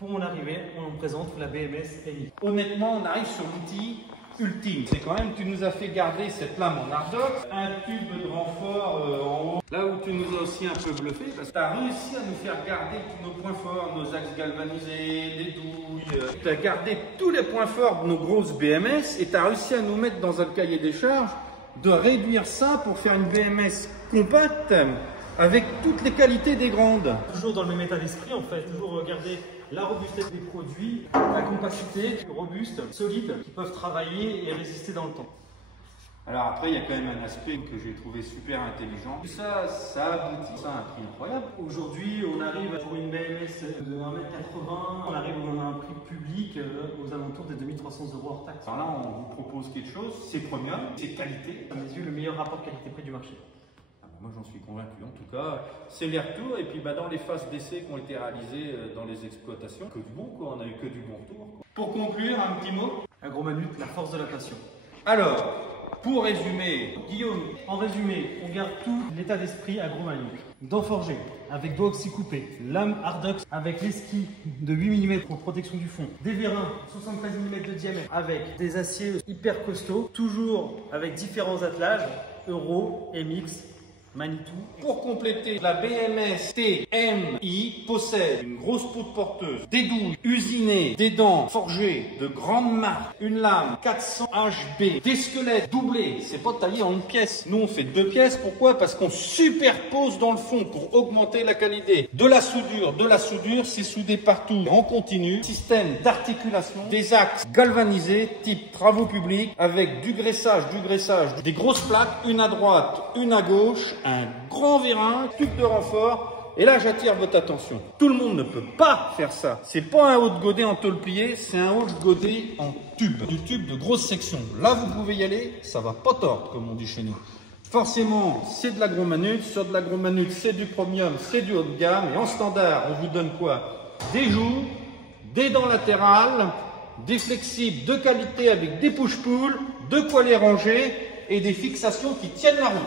Pour mon arrivée, on présente la BMS NI. Honnêtement, on arrive sur l'outil ultime. C'est quand même, tu nous as fait garder cette lame en ardoc, un tube de renfort en haut. Là où tu nous as aussi un peu bluffé, parce que tu as réussi à nous faire garder tous nos points forts, nos axes galvanisés, les douilles. Tu as gardé tous les points forts de nos grosses BMS et tu as réussi à nous mettre dans un cahier des charges de réduire ça pour faire une BMS compacte avec toutes les qualités des grandes. Toujours dans le même état d'esprit en fait, toujours regarder la robustesse des produits, la compacité, robuste, solide, qui peuvent travailler et résister dans le temps. Alors après, il y a quand même un aspect que j'ai trouvé super intelligent. Ça aboutit à un prix incroyable. Aujourd'hui, on arrive pour une BMS de 1,80 m, on arrive à un prix public aux alentours des 2300 € hors taxe. Alors là, on vous propose quelque chose, c'est premium, c'est qualité. À mes yeux, le meilleur rapport qualité-prix du marché. Moi, j'en suis convaincu. En tout cas, c'est les retours. Et puis, dans les phases d'essai qui ont été réalisées dans les exploitations, que du bon, quoi. On n'a eu que du bon retour. Pour conclure, un petit mot. Agromanut, la force de la passion. Alors, pour résumer, Guillaume, en résumé, on garde tout l'état d'esprit Agromanut. Dents forgées, avec doigts oxy-coupés, lame Hardox avec l'esquisse de 8 mm pour protection du fond, des vérins 73 mm de diamètre avec des aciers hyper costauds, toujours avec différents attelages, Euro, MX, Manitou. Pour compléter, la BMS TMI possède une grosse poutre porteuse, des douilles usinées, des dents forgées de grande marque, une lame 400 HB, des squelettes doublés, c'est pas taillé en une pièce. Nous on fait 2 pièces, pourquoi? Parce qu'on superpose dans le fond pour augmenter la qualité. De la soudure c'est soudé partout en continu, système d'articulation, des axes galvanisés type travaux publics avec du graissage, des grosses plaques, une à droite, une à gauche, un grand vérin, tube de renfort. Et là, j'attire votre attention. Tout le monde ne peut pas faire ça. C'est pas un haut de godet en tôle pliée, c'est un haut de godet en tube. Du tube de grosse section. Là, vous pouvez y aller, ça va pas tordre, comme on dit chez nous. Forcément, c'est de l'Agromanut. Sur de l'Agromanut, c'est du premium, c'est du haut de gamme. Et en standard, on vous donne quoi? Des joues, des dents latérales, des flexibles de qualité avec des push-pull, de quoi les ranger et des fixations qui tiennent la route.